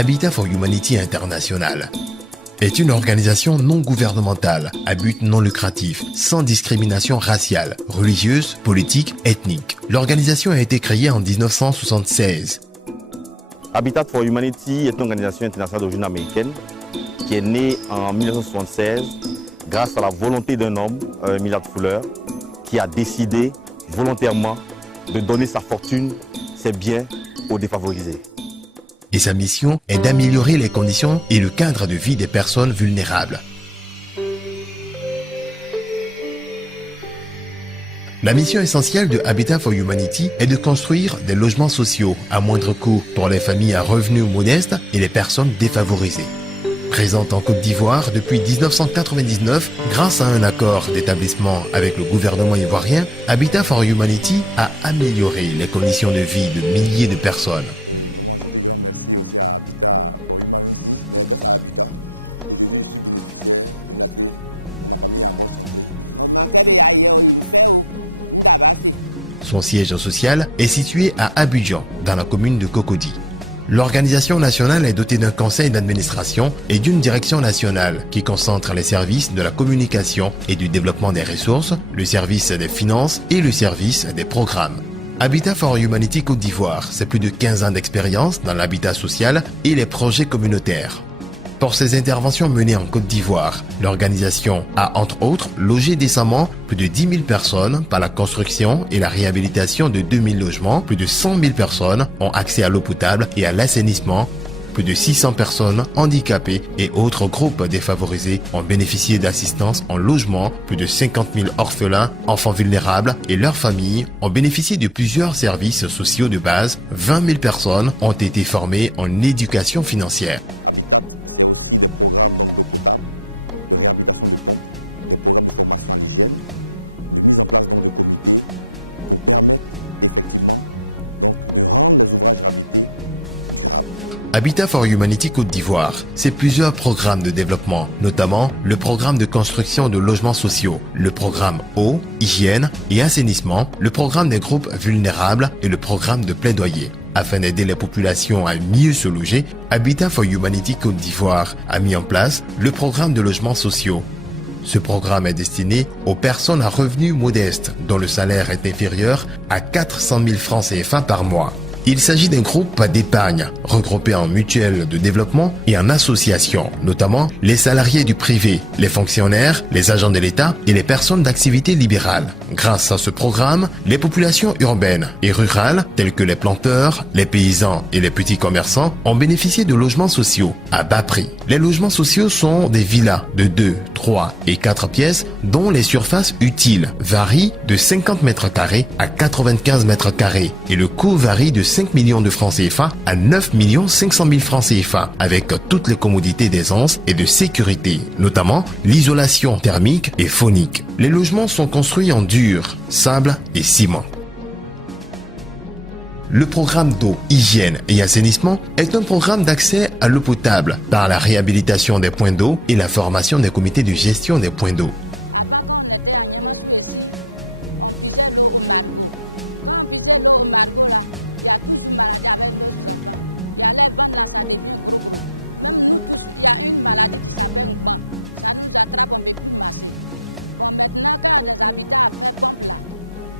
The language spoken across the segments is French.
Habitat for Humanity International est une organisation non gouvernementale à but non lucratif, sans discrimination raciale, religieuse, politique, ethnique. L'organisation a été créée en 1976. Habitat for Humanity est une organisation internationale d'origine américaine qui est née en 1976 grâce à la volonté d'un homme, Millard Fuller, qui a décidé volontairement de donner sa fortune, ses biens aux défavorisés. Et sa mission est d'améliorer les conditions et le cadre de vie des personnes vulnérables. La mission essentielle de Habitat for Humanity est de construire des logements sociaux à moindre coût pour les familles à revenus modestes et les personnes défavorisées. Présente en Côte d'Ivoire depuis 1999, grâce à un accord d'établissement avec le gouvernement ivoirien, Habitat for Humanity a amélioré les conditions de vie de milliers de personnes. Et vraiment, je dis grand merci aussi à Habitat for Humanity. Mais grâce à Habitat, aujourd'hui je suis bénéficiaire d'une latrine, de ma famille est en bonne santé. Son siège social est situé à Abidjan, dans la commune de Cocody. L'organisation nationale est dotée d'un conseil d'administration et d'une direction nationale qui concentre les services de la communication et du développement des ressources, le service des finances et le service des programmes. Habitat for Humanity Côte d'Ivoire, c'est plus de 15 ans d'expérience dans l'habitat social et les projets communautaires. Pour ses interventions menées en Côte d'Ivoire, l'organisation a entre autres logé décemment plus de 10 000 personnes par la construction et la réhabilitation de 2 000 logements. Plus de 100 000 personnes ont accès à l'eau potable et à l'assainissement. Plus de 600 personnes handicapées et autres groupes défavorisés ont bénéficié d'assistance en logement. Plus de 50 000 orphelins, enfants vulnérables et leurs familles ont bénéficié de plusieurs services sociaux de base. 20 000 personnes ont été formées en éducation financière. Habitat, c'est aussi des programmes d'eau potable, de réhabilitation de pompes, des programmes de formation à l'hygiène, de mise en place de comités pour permettre effectivement de rendre les ouvrages réhabilités durables. Habitat for Humanity Côte d'Ivoire, c'est plusieurs programmes de développement, notamment le programme de construction de logements sociaux, le programme eau, hygiène et assainissement, le programme des groupes vulnérables et le programme de plaidoyer. Afin d'aider les populations à mieux se loger, Habitat for Humanity Côte d'Ivoire a mis en place le programme de logements sociaux. Ce programme est destiné aux personnes à revenus modestes dont le salaire est inférieur à 400 000 francs CFA par mois. Il s'agit d'un groupe d'épargne regroupé en mutuelles de développement et en associations, notamment les salariés du privé, les fonctionnaires, les agents de l'État et les personnes d'activité libérale. Grâce à ce programme, les populations urbaines et rurales, telles que les planteurs, les paysans et les petits commerçants, ont bénéficié de logements sociaux à bas prix. Les logements sociaux sont des villas de 2, 3 et 4 pièces dont les surfaces utiles varient de 50 mètres carrés à 95 mètres carrés et le coût varie de 5 millions de francs CFA à 9 500 000 francs CFA avec toutes les commodités d'aisance et de sécurité, notamment l'isolation thermique et phonique. Les logements sont construits en dur, sable et ciment. Le programme d'eau, hygiène et assainissement est un programme d'accès à l'eau potable par la réhabilitation des points d'eau et la formation des comités de gestion des points d'eau. Avant, quand on était à Niamassou ici, on puisait l'eau au margot. Quand on puisait l'eau au margot, là, il y a toujours maladie avec nos enfants. Il y a les ventres là, ça devient gros. Même nous tous, il y a une maladie qui s'appelle Ngban. Ça nous attrape, on ne peut plus masser. Bon, maintenant, quand les habitats a fait pompe là,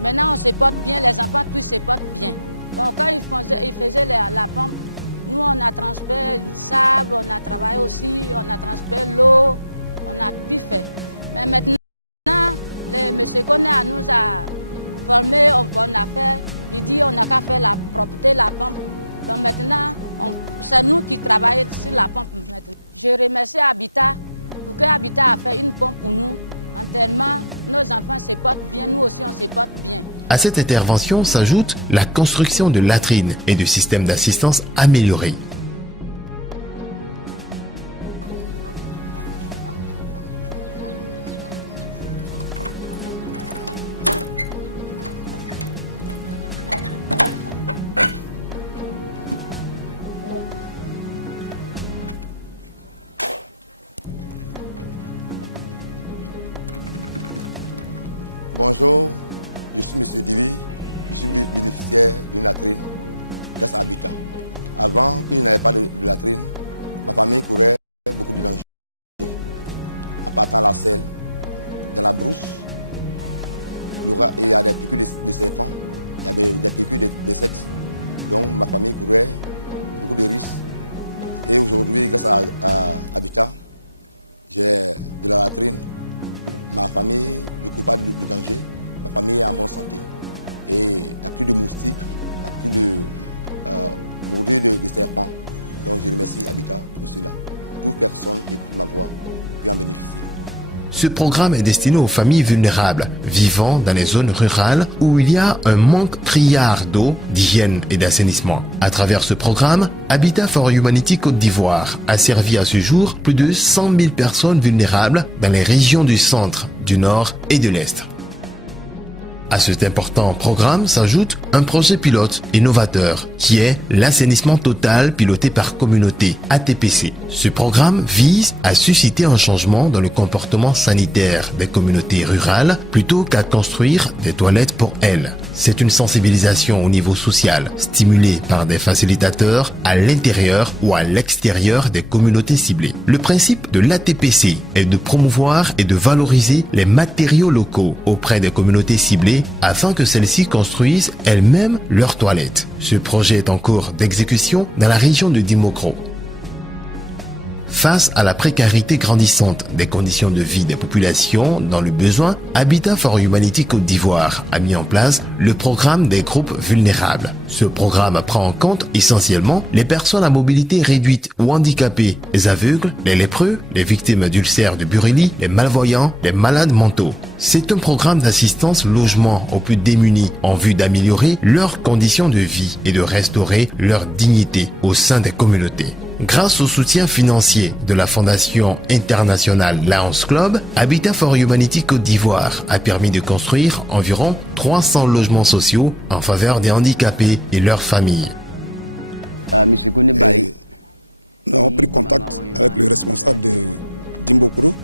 maintenant on se porte bien, les enfants tous se portent bien. Bon, quand ils faisaient la pompe, nous on a transféré le sable, on a travaillé aussi, on a transféré l'eau, on a pu faire. Mais maintenant, le monsieur qu'on nous a formé, on a fait, il dit on n'a qu'à faire la propreté, la pompe. Donc maintenant, c'est nous qui travaillons sur la pompe maintenant. Je remercie Habitat pour que Habitat a fait une pompe pour nous. Tellement nos enfants se portent bien, nous aussi on se porte bien. À cette intervention s'ajoute la construction de latrines et de systèmes d'assistance améliorés. Bonjour, je suis M. Divi, je suis bénéficiaire d'une latrine grâce à Habitat. Avant que je n'avais pas de latrine, ma famille courait beaucoup de dangers. En partant à la selle, dans la brousse, il y a des piqûres de serpents, il y avait des piqûres de sept. Donc ma famille courait beaucoup de risques. Et aujourd'hui, grâce à Habitat, j'ai de la latrine. Ma famille ne court pas de danger. Ma famille est en bonne santé. Et il n'y a plus de moustiques, il n'y a plus de mourures de serpents. Donc je remercie Habitat pour cela. Toute personne qui écoute ma voix peut en bénéficier. Ce programme est destiné aux familles vulnérables vivant dans les zones rurales où il y a un manque criard d'eau, d'hygiène et d'assainissement. À travers ce programme, Habitat for Humanity Côte d'Ivoire a servi à ce jour plus de 100 000 personnes vulnérables dans les régions du centre, du nord et de l'est. À cet important programme s'ajoute un projet pilote innovateur qui est l'assainissement total piloté par communauté, ATPC. Ce programme vise à susciter un changement dans le comportement sanitaire des communautés rurales plutôt qu'à construire des toilettes pour elles. C'est une sensibilisation au niveau social, stimulée par des facilitateurs à l'intérieur ou à l'extérieur des communautés ciblées. Le principe de l'ATPC est de promouvoir et de valoriser les matériaux locaux auprès des communautés ciblées afin que celles-ci construisent elles-mêmes leurs toilettes. Ce projet est en cours d'exécution dans la région de Dimokro. Face à la précarité grandissante des conditions de vie des populations dans le besoin, Habitat for Humanity Côte d'Ivoire a mis en place le programme des groupes vulnérables. Ce programme prend en compte essentiellement les personnes à mobilité réduite ou handicapées, les aveugles, les lépreux, les victimes d'ulcères de Bureli, les malvoyants, les malades mentaux. C'est un programme d'assistance logement aux plus démunis en vue d'améliorer leurs conditions de vie et de restaurer leur dignité au sein des communautés. Grâce au soutien financier de la Fondation internationale Lions Club, Habitat for Humanity Côte d'Ivoire a permis de construire environ 300 logements sociaux en faveur des handicapés et leurs familles. Nous avons pris contact avec le responsable de Dimokro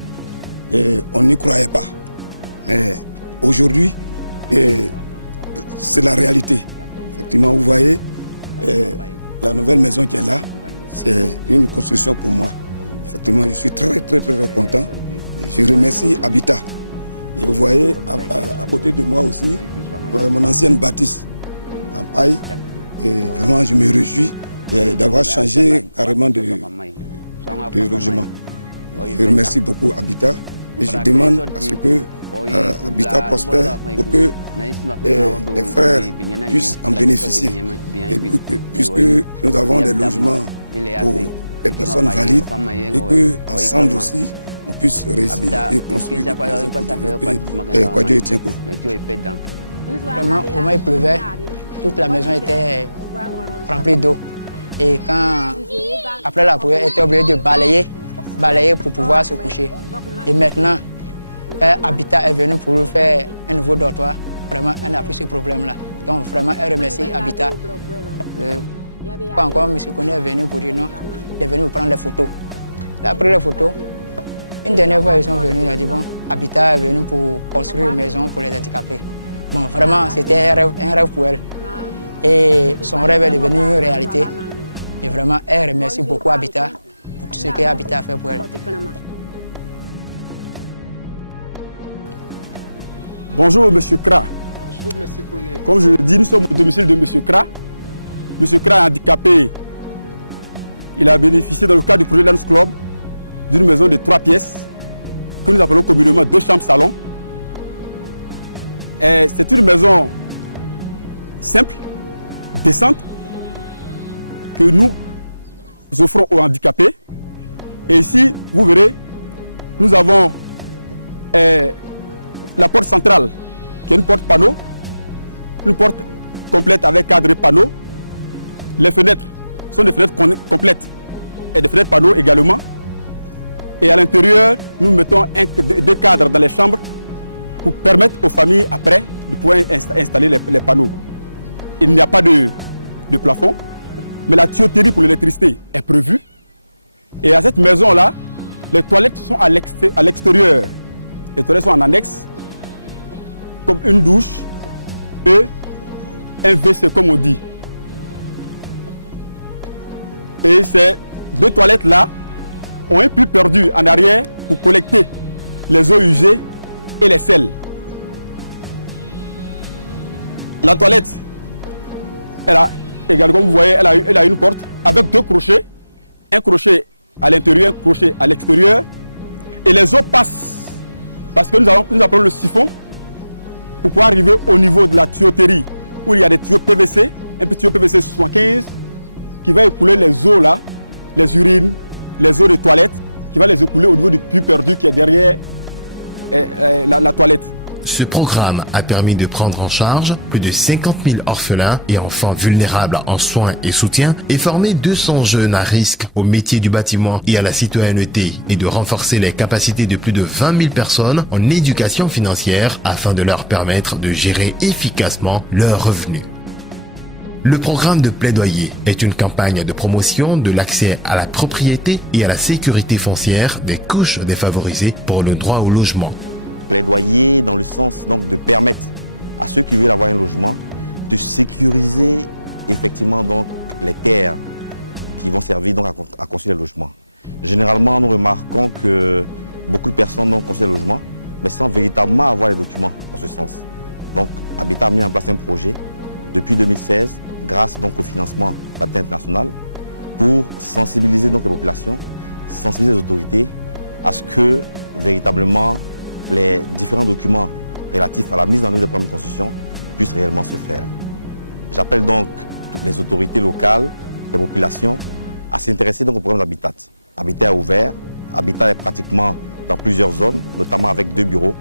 et on n'y croyait pas. Mais aujourd'hui, c'est la réalité. Effectivement, vous voyez, la nouvelle maison qui est là, c'est une construction pour moi. Effectivement, je suis très content. Je remercie Habitat. Et vous voyez, à côté de moi aussi, mon ancienne bâtisse en paille. Et vraiment, je me réjouis d'avoir changé carrément de logement. Je remercie beaucoup Habitat et je demande à ce que Habitat prospère pour que les frères puissent en bénéficier. Et puisque nous avons des logements pour les personnes valides et qu'ensemble aussi on puisse réussir et construire des maisons pour développer Kwadjo et Tienko. Vraiment, au moment où il pleuvait, toute la maison était remplie d'eau. Et après la pluie, on était obligé de balayer pour pouvoir se coucher. Et maintenant, Habitat est venu pour nous faire un nouveau dortoir. Vraiment, elle n'a plus ce problème-là. Donc vraiment, elle remercie Habitat. Pas encore, M. Koné est venu pour dire non, il est venu pour prendre les photos. Après les photos, une dernière fois, ils sont venus, ils ont dit bon, Habitat est venu pour construire une maison pour les handicapés. Bon, vraiment, c'était un rêve pour elle. Et son rêve est devenu une réalité. Et vraiment, elle remercie beaucoup Habitat pour tout ce que Habitat a fait pour elle. Bonjour, M. Kra. Bonjour, M. Koné. Comme je le dis, nous sommes au domicile de M. Kra. M. Kra est handicapé. Il a bénéficié dans le cadre du projet Lions Club d'une maison de 3 pièces que nous appelons communément 2 chambres salon. C'est une maison simple, décente, que nous offrons aux handicapés. Et ici, vous verrez, nous avons la porte centrale, qui est une porte panneau, une porte complète avec cadre panneau. Les fenêtres sont des fenêtres complètes et des fenêtres panneaux également. Et à l'intérieur, nous mettons 2 cadres dans les chambres pour permettre aux familles après de pouvoir installer les panneaux. Il n'y a pas de plafond, mais la tuyauterie pour l'électricité est prévue. Et à cette maison-là, les toilettes sont à l'extérieur. Les toilettes sont en annexe, comme une douche et un WC comme on dit. Et ces 2 toilettes-là ont un puits perdu en arrière pour collecter les eaux usées et les sels. La toilette, elle a également, comme vous voyez, elle a une porte avec 2 crochets. Un crochet à l'intérieur, un crochet à l'extérieur. Et les eaux passent parce que nous appelons le siphon pour pouvoir arriver au niveau de la tuyauterie où il y a des tuyaux PVC, un petit tuyau PVC 75 qui va écouler les eaux là, les urines, les eaux de toilette, qui va les écouler au niveau du puits perdu qui est derrière la toilette. Ce programme a permis de prendre en charge plus de 50 000 orphelins et enfants vulnérables en soins et soutien et former 200 jeunes à risque au métier du bâtiment et à la citoyenneté et de renforcer les capacités de plus de 20 000 personnes en éducation financière afin de leur permettre de gérer efficacement leurs revenus. Le programme de plaidoyer est une campagne de promotion de l'accès à la propriété et à la sécurité foncière des couches défavorisées pour le droit au logement. Plaidoyer dans le sens donc de permettre à ceux qui veulent avoir un logement de sécuriser effectivement donc les terres qui vont servir donc à construire les logements. Généralement, nous remarquons que beaucoup de personnes ont construit des logements, mais sans véritablement avoir les documents dans ce sens. Donc, Habitat a mis en place un projet depuis 2016, grâce donc au financement d'Habitat International, pour sensibiliser donc les populations, sensibiliser les autorités à ce que véritablement les différents documents relatifs à la mise en œuvre des programmes de construction puissent réellement se faire. J'appelle donc toutes les autorités locales, les populations, à s'intéresser donc au programme d'Habitat. Habitat est ouvert, Habitat est pratiquement dans plusieurs zones, notamment avec 2 bureaux,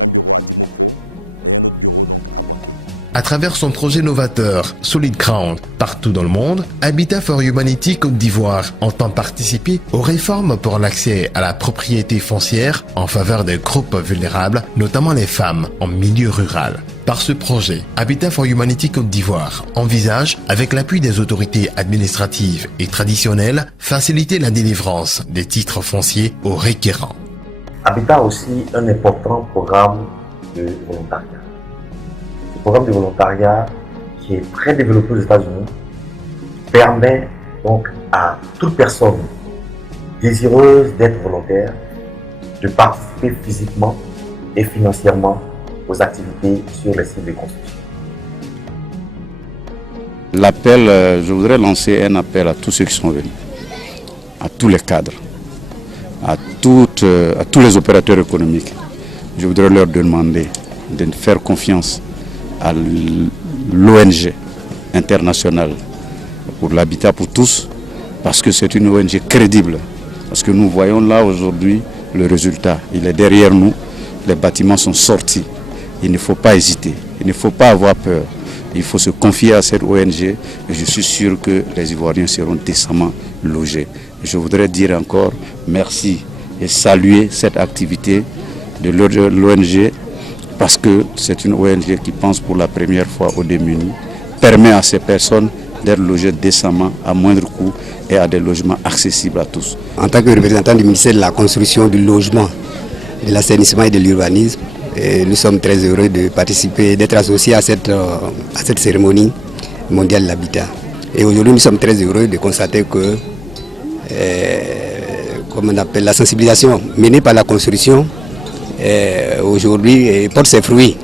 un bureau à Dimokro et un autre bureau donc à Boaké. À travers son projet novateur Solid Ground partout dans le monde, Habitat for Humanity Côte d'Ivoire entend participer aux réformes pour l'accès à la propriété foncière en faveur des groupes vulnérables, notamment les femmes en milieu rural. Par ce projet, Habitat for Humanity Côte d'Ivoire envisage, avec l'appui des autorités administratives et traditionnelles, faciliter la délivrance des titres fonciers aux requérants. Habitat a aussi un important programme de volontariat. Le programme de volontariat qui est très développé aux États-Unis permet donc à toute personne désireuse d'être volontaire de participer physiquement et financièrement aux activités sur les sites de construction. L'appel, je voudrais lancer un appel à tous ceux qui sont venus, à tous les cadres, à tous les opérateurs économiques. Je voudrais leur demander de faire confiance à l'ONG internationale pour l'habitat pour tous, parce que c'est une ONG crédible. Parce que nous voyons là aujourd'hui le résultat. Il est derrière nous, les bâtiments sont sortis. Il ne faut pas hésiter, il ne faut pas avoir peur. Il faut se confier à cette ONG et je suis sûr que les Ivoiriens seront décemment logés. Je voudrais dire encore merci et saluer cette activité de l'ONG, parce que c'est une ONG qui pense pour la première fois aux démunis, permet à ces personnes d'être logées décemment, à moindre coût et à des logements accessibles à tous. En tant que représentant du ministère de la Construction, du Logement, de l'Assainissement et de l'Urbanisme, nous sommes très heureux de participer, d'être associés à cette cérémonie mondiale de l'habitat. Et aujourd'hui, nous sommes très heureux de constater que comme on appelle, la sensibilisation menée par la construction aujourd'hui porte ses fruits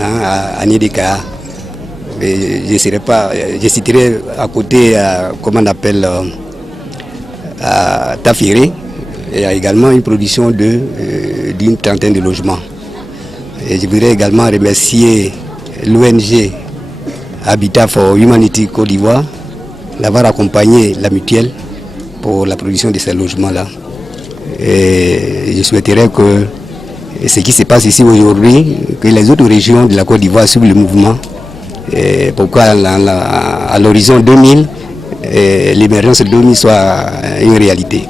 à Nidika. Je citerai à côté, comment on appelle, à Tafiri, il y a également une production d'une trentaine de logements. Et je voudrais également remercier l'ONG Habitat for Humanity Côte d'Ivoire d'avoir accompagné la mutuelle pour la production de ces logements-là. Et je souhaiterais que ce qui se passe ici aujourd'hui, que les autres régions de la Côte d'Ivoire suivent le mouvement. Et pourquoi à l'horizon 2000, l'émergence de 2000 soit une réalité.